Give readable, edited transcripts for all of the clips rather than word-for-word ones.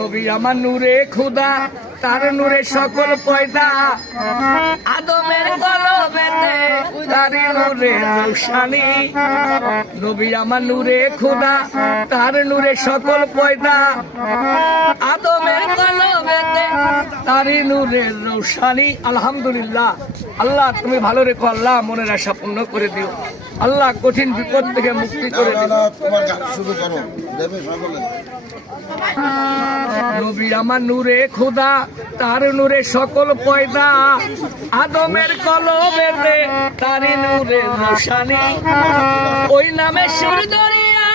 নবী আমার নূরে খুদা, তার নূরে সকল পয়দা, আদমের কলবেতে তারি নূরে রোশানি। নবী আমার নূরে খুদা, তার নূরে সকল পয়দা, আদমের কলবেতে তারি নূরে রোশানি। আলহামদুলিল্লাহ। আল্লাহ তুমি ভালো রেখো, আল্লাহ মনের আশা পূর্ণ করে দিও, আল্লাহ কঠিন বিপদ থেকে মুক্তি করে দিও। নবী আমার নূরে খুদা, তার নূরে সকল পয়দা, আদমের কলবেতে তারি নূরে রোশানি। ওই নামে সুর দরিয়া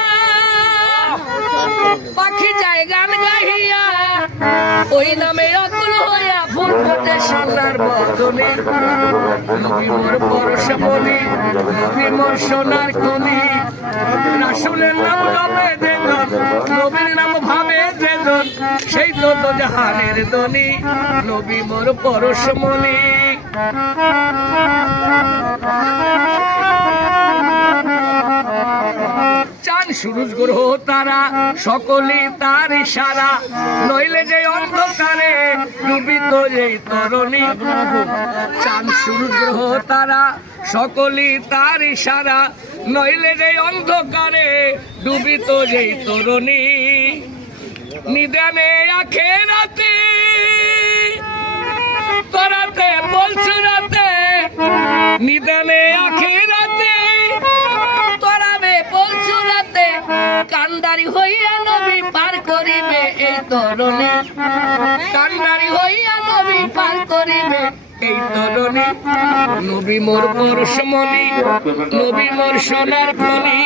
পাখি যায় গান গাহিয়া, ওই নামে অকুল হইয়া ফুল ফোটে সোনার বদনে। নবী মোর পরশমণি, নবী মোর সোনার খনি, রাসূলের নাম লবে যেজন, নবীর নাম ভাবে যেজন, সেই তো জাহানের ধনী। নবী মোর পরশমণি। চাঁদ সূরজ গ্রহ তারা সকলে তার ইশারা, নইলে যে অন্ধকারে ডুবিত এই তরণী। চাঁদ সূরজ গ্রহ তারা সকলে তার ইশারা, নইলে যে অন্ধকারে ডুবিত যেই তরণী। নিদানে আখেরাতে তোরাতে বলছ রাতে, নিদানে আখেরাতে তোরাবে বলছ রাতে, কান্দারি হইয়া নবী পার করিবে এই তরণী। কান্দারি হইয়া নবী পার করিবে এই তরণী। নবী মোর পরশমণি, নবী মোর সোনার খনি,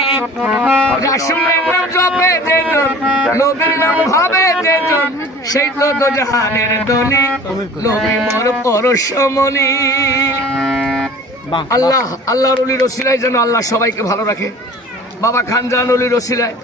রাসূলের নাম জপে যেজন, নবীর নাম ভাবে যেজন, সেই তো জাহানের ধনী। নবী মোর পরশমণি। আল্লাহ আল্লাহর ওলির ওসিলায় যেন আল্লাহ সবাইকে ভালো রাখে। বাবা খানজান ওলির ওসিলায়